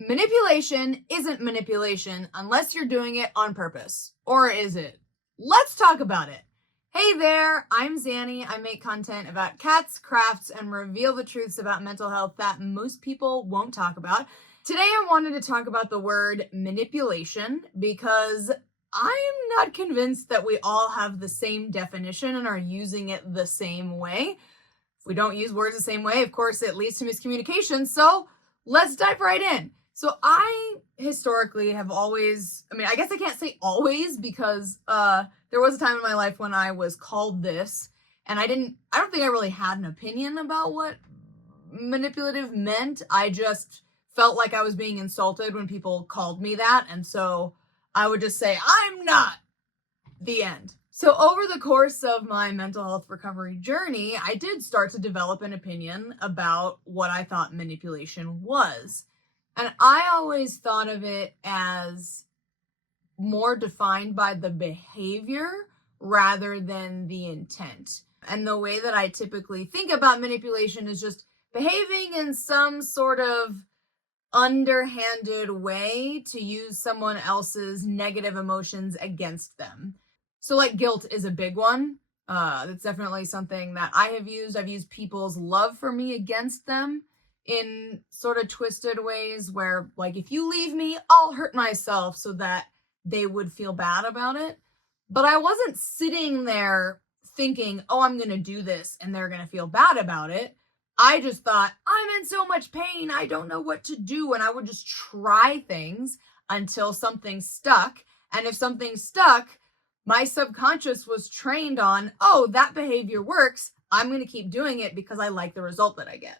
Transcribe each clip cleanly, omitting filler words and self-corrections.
Manipulation isn't manipulation unless you're doing it on purpose. Or is it? Let's talk about it. Hey there, I'm Zanny. I make content about cats, crafts, and reveal the truths about mental health that most people won't talk about. Today I wanted to talk about the word manipulation because I'm not convinced that we all have the same definition and are using it the same way. If we don't use words the same way, of course, it leads to miscommunication. So let's dive right in. So I historically have always, I guess I can't say always because there was a time in my life when I was called this and I don't think I really had an opinion about what manipulative meant. I just felt like I was being insulted when people called me that. And so I would just say, I'm not. The end. So over the course of my mental health recovery journey, I did start to develop an opinion about what I thought manipulation was. And I always thought of it as more defined by the behavior rather than the intent. And the way that I typically think about manipulation is just behaving in some sort of underhanded way to use someone else's negative emotions against them. So like guilt is a big one. That's definitely something that I have used. I've used people's love for me against them in sort of twisted ways where, like, if you leave me, I'll hurt myself so that they would feel bad about it. But I wasn't sitting there thinking, oh, I'm going to do this and they're going to feel bad about it. I just thought, I'm in so much pain, I don't know what to do. And I would just try things until something stuck. And if something stuck, my subconscious was trained on, oh, that behavior works. I'm going to keep doing it because I like the result that I get.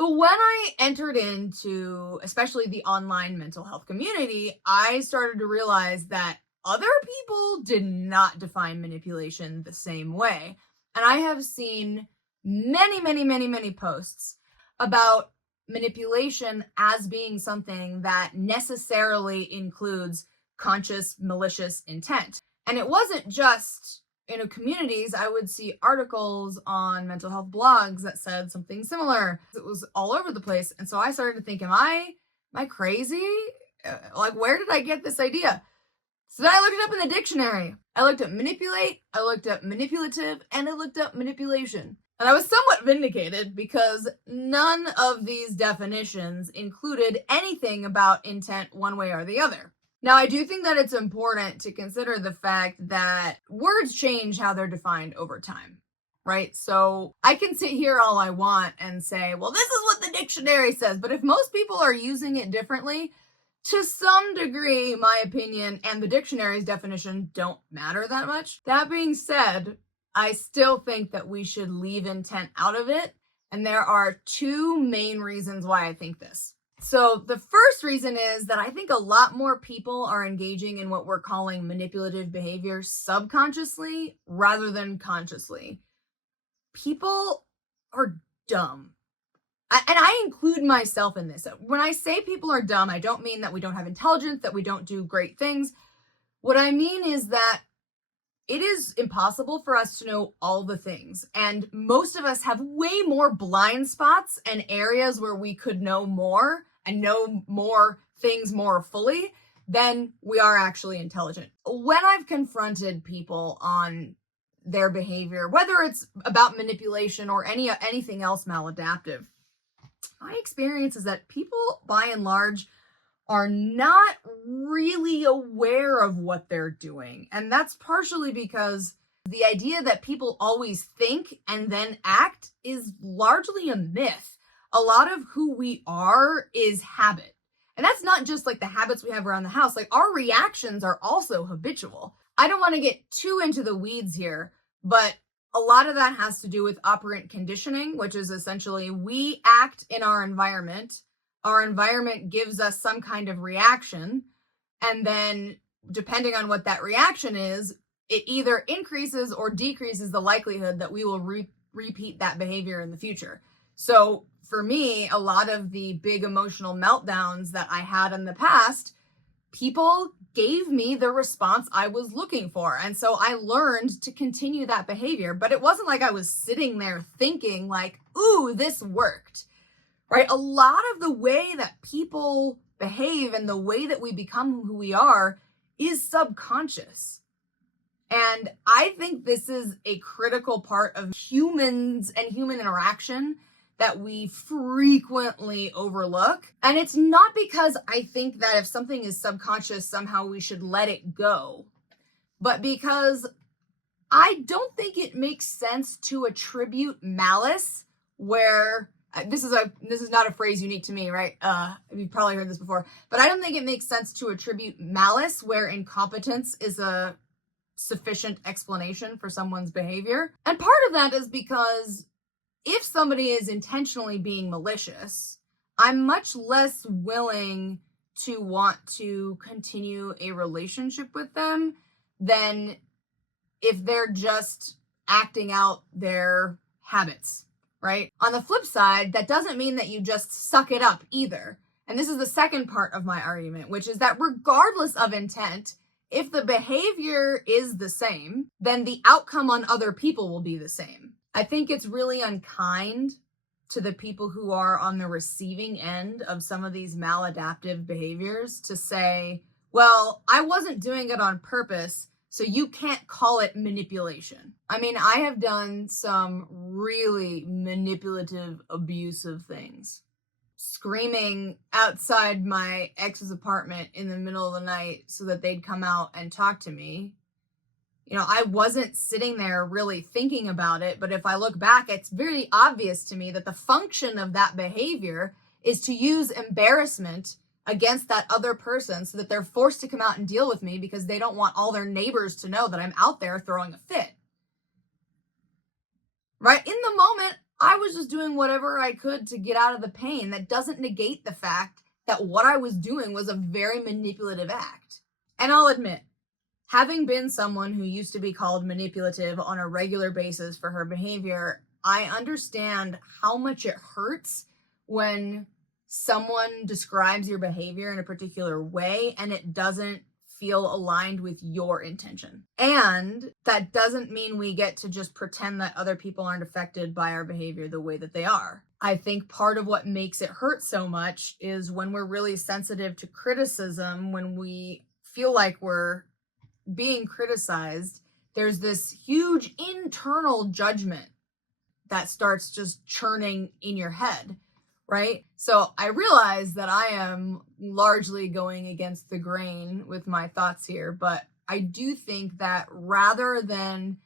But when I entered into, especially the online mental health community, I started to realize that other people did not define manipulation the same way. And I have seen many posts about manipulation as being something that necessarily includes conscious, malicious intent. And it wasn't just in communities. I would see articles on mental health blogs that said something similar. It was all over the place. And so I started to think, am I crazy? Like, where did I get this idea? So then I looked it up in the dictionary. I looked at manipulate, I looked up manipulative, and I looked up manipulation. And I was somewhat vindicated because none of these definitions included anything about intent one way or the other. Now, I do think that it's important to consider the fact that words change how they're defined over time, right? So I can sit here all I want and say, well, this is what the dictionary says. But if most people are using it differently, to some degree, my opinion and the dictionary's definition don't matter that much. That being said, I still think that we should leave intent out of it. And there are two main reasons why I think this. So the first reason is that I think a lot more people are engaging in what we're calling manipulative behavior subconsciously rather than consciously. People are dumb. And I include myself in this. When I say people are dumb, I don't mean that we don't have intelligence, that we don't do great things. What I mean is that it is impossible for us to know all the things. And most of us have way more blind spots and areas where we could know more and know more things more fully than we are actually intelligent. When I've confronted people on their behavior, whether it's about manipulation or anything else maladaptive, my experience is that people, by and large, are not really aware of what they're doing. And that's partially because the idea that people always think and then act is largely a myth. A lot of who we are is habit. And that's not just like the habits we have around the house. Like, our reactions are also habitual. I don't want to get too into the weeds here, but a lot of that has to do with operant conditioning, which is essentially we act in our environment. Our environment gives us some kind of reaction. And then depending on what that reaction is, it either increases or decreases the likelihood that we will repeat that behavior in the future. So for me, a lot of the big emotional meltdowns that I had in the past, people gave me the response I was looking for. And so I learned to continue that behavior. But it wasn't like I was sitting there thinking like, ooh, this worked, right? A lot of the way that people behave and the way that we become who we are is subconscious. And I think this is a critical part of humans and human interaction that we frequently overlook. And it's not because I think that if something is subconscious, somehow we should let it go, but because I don't think it makes sense to attribute malice where this is not a phrase unique to me, right? You've probably heard this before, but I don't think it makes sense to attribute malice where incompetence is a sufficient explanation for someone's behavior. And part of that is because if somebody is intentionally being malicious, I'm much less willing to want to continue a relationship with them than if they're just acting out their habits, right? On the flip side, that doesn't mean that you just suck it up either. And this is the second part of my argument, which is that regardless of intent, if the behavior is the same, then the outcome on other people will be the same. I think it's really unkind to the people who are on the receiving end of some of these maladaptive behaviors to say, well, I wasn't doing it on purpose, so you can't call it manipulation. I mean, I have done some really manipulative, abusive things. Screaming outside my ex's apartment in the middle of the night so that they'd come out and talk to me. You know, I wasn't sitting there really thinking about it, but if I look back, it's very obvious to me that the function of that behavior is to use embarrassment against that other person so that they're forced to come out and deal with me because they don't want all their neighbors to know that I'm out there throwing a fit. Right? In the moment, I was just doing whatever I could to get out of the pain. That doesn't negate the fact that what I was doing was a very manipulative act. And I'll admit, having been someone who used to be called manipulative on a regular basis for her behavior, I understand how much it hurts when someone describes your behavior in a particular way and it doesn't feel aligned with your intention. And that doesn't mean we get to just pretend that other people aren't affected by our behavior the way that they are. I think part of what makes it hurt so much is when we're really sensitive to criticism, when we feel like we're being criticized, there's this huge internal judgment that starts just churning in your head, right? So I realize that I am largely going against the grain with my thoughts here, but I do think that rather than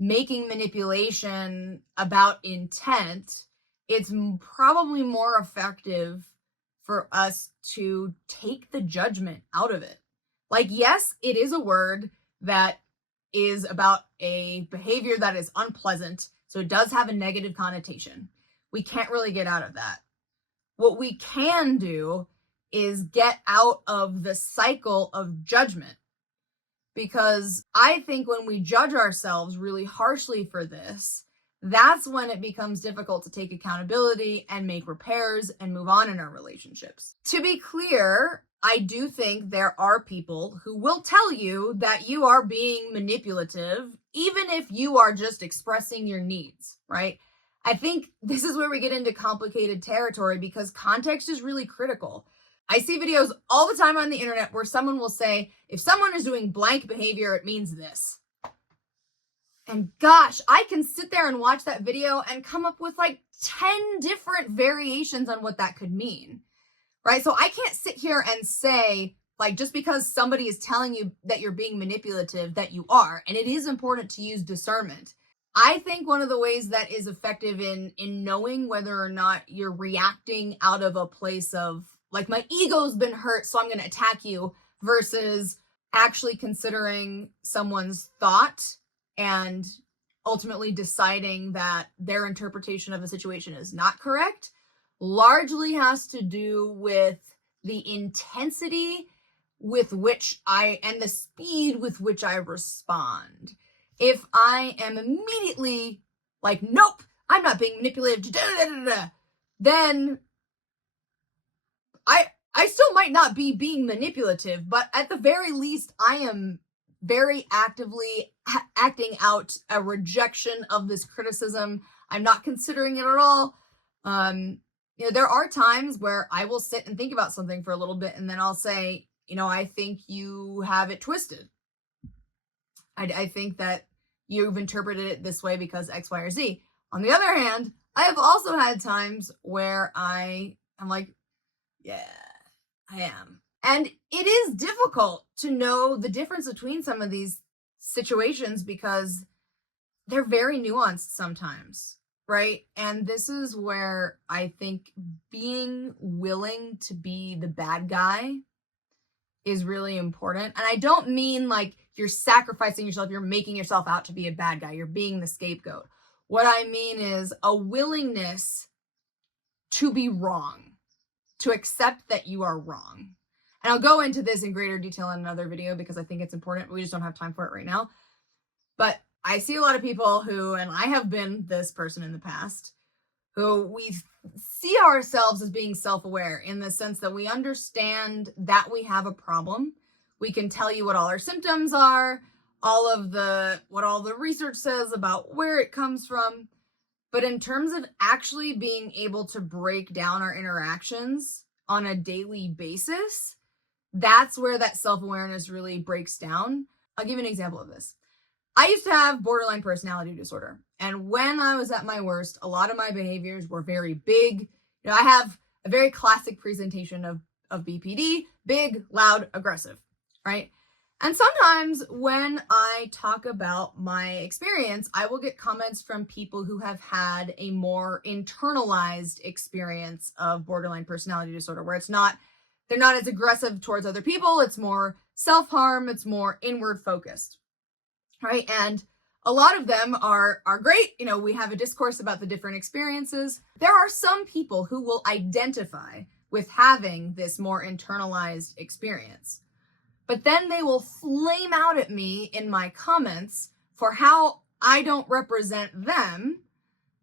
making manipulation about intent, it's probably more effective for us to take the judgment out of it. Like, yes, it is a word that is about a behavior that is unpleasant, so it does have a negative connotation. We can't really get out of that. What we can do is get out of the cycle of judgment. Because I think when we judge ourselves really harshly for this, that's when it becomes difficult to take accountability and make repairs and move on in our relationships. To be clear, I do think there are people who will tell you that you are being manipulative, even if you are just expressing your needs, right? I think this is where we get into complicated territory because context is really critical. I see videos all the time on the internet where someone will say, if someone is doing blank behavior, it means this. And gosh, I can sit there and watch that video and come up with like 10 different variations on what that could mean, right? So I can't sit here and say, like, just because somebody is telling you that you're being manipulative, that you are. And it is important to use discernment. I think one of the ways that is effective in knowing whether or not you're reacting out of a place of, like, my ego's been hurt, so I'm going to attack you, versus actually considering someone's thought and ultimately deciding that their interpretation of a situation is not correct, largely has to do with the intensity with which and the speed with which I respond. If I am immediately like, nope, I'm not being manipulated, then I still might not be being manipulative, but at the very least, I am very actively acting out a rejection of this criticism. I'm not considering it at all. there are times where I will sit and think about something for a little bit and then I'll say, I think you have it twisted. I think that you've interpreted it this way because X, Y, or Z. On the other hand, I have also had times where I am like, yeah, I am. And it is difficult to know the difference between some of these situations because they're very nuanced sometimes, right? And this is where I think being willing to be the bad guy is really important. And I don't mean like you're sacrificing yourself, you're making yourself out to be a bad guy, you're being the scapegoat. What I mean is a willingness to be wrong, to accept that you are wrong. And I'll go into this in greater detail in another video because I think it's important. We just don't have time for it right now. But I see a lot of people who, and I have been this person in the past, who we see ourselves as being self-aware in the sense that we understand that we have a problem. We can tell you what all our symptoms are, what all the research says about where it comes from. But in terms of actually being able to break down our interactions on a daily basis, that's where that self-awareness really breaks down. I'll give you an example of this. I used to have borderline personality disorder. And when I was at my worst, a lot of my behaviors were very big. I have a very classic presentation of BPD, big, loud, aggressive, right? And sometimes when I talk about my experience, I will get comments from people who have had a more internalized experience of borderline personality disorder, where they're not as aggressive towards other people. It's more self-harm. It's more inward focused, right? And a lot of them are great. We have a discourse about the different experiences. There are some people who will identify with having this more internalized experience, but then they will flame out at me in my comments for how I don't represent them.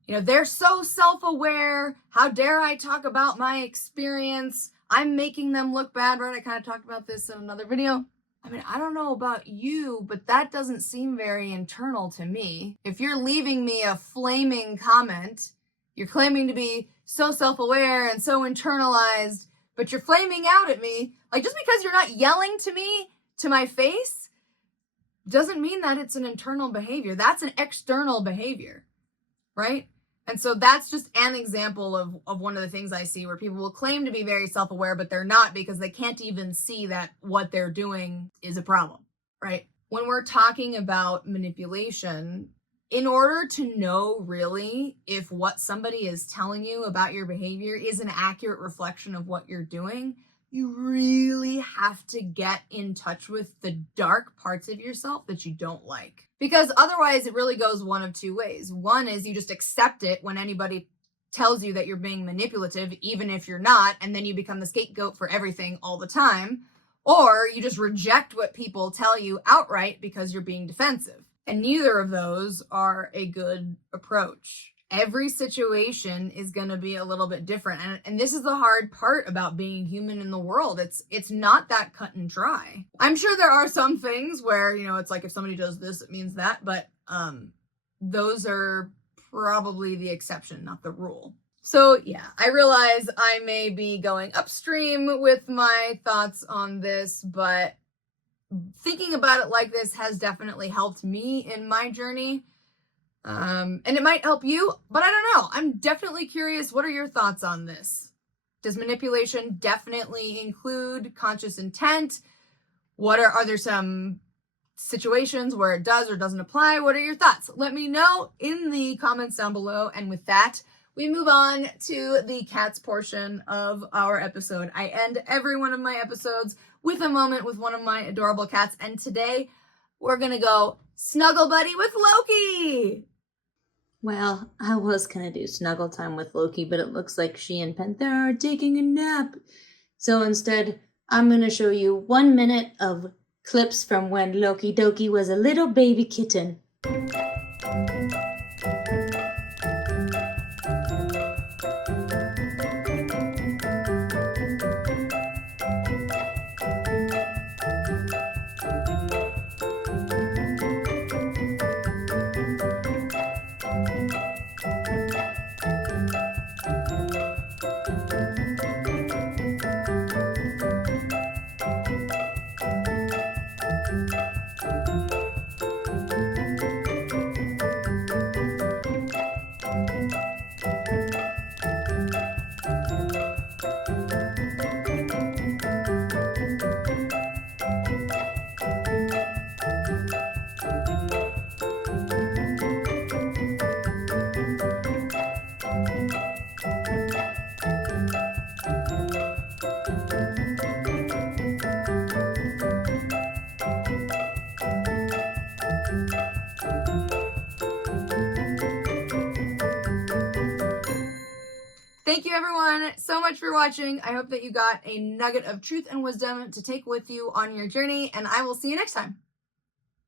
They're so self-aware. How dare I talk about my experience? I'm making them look bad, right? I kind of talked about this in another video. I mean, I don't know about you, but that doesn't seem very internal to me. If you're leaving me a flaming comment, you're claiming to be so self-aware and so internalized, but you're flaming out at me, like just because you're not yelling to me, to my face, doesn't mean that it's an internal behavior. That's an external behavior, right? And so that's just an example of one of the things I see where people will claim to be very self-aware, but they're not because they can't even see that what they're doing is a problem, right? When we're talking about manipulation, in order to know really if what somebody is telling you about your behavior is an accurate reflection of what you're doing, you really have to get in touch with the dark parts of yourself that you don't like. Because otherwise it really goes one of two ways. One is you just accept it when anybody tells you that you're being manipulative, even if you're not, and then you become the scapegoat for everything all the time. Or you just reject what people tell you outright because you're being defensive. And neither of those are a good approach. Every situation is going to be a little bit different. And this is the hard part about being human in the world. It's not that cut and dry. I'm sure there are some things where, it's like if somebody does this, it means that. But those are probably the exception, not the rule. So yeah, I realize I may be going upstream with my thoughts on this, but thinking about it like this has definitely helped me in my journey. And it might help you, but I don't know. I'm definitely curious. What are your thoughts on this? Does manipulation definitely include conscious intent? Are there some situations where it does or doesn't apply? What are your thoughts? Let me know in the comments down below. And with that, we move on to the cats portion of our episode. I end every one of my episodes with a moment with one of my adorable cats. And today we're going to go snuggle buddy with Loki. Well, I was going to do snuggle time with Loki, but it looks like she and Panther are taking a nap. So instead, I'm going to show you 1 minute of clips from when Loki Doki was a little baby kitten. Thank you everyone so much for watching. I hope that you got a nugget of truth and wisdom to take with you on your journey, and I will see you next time.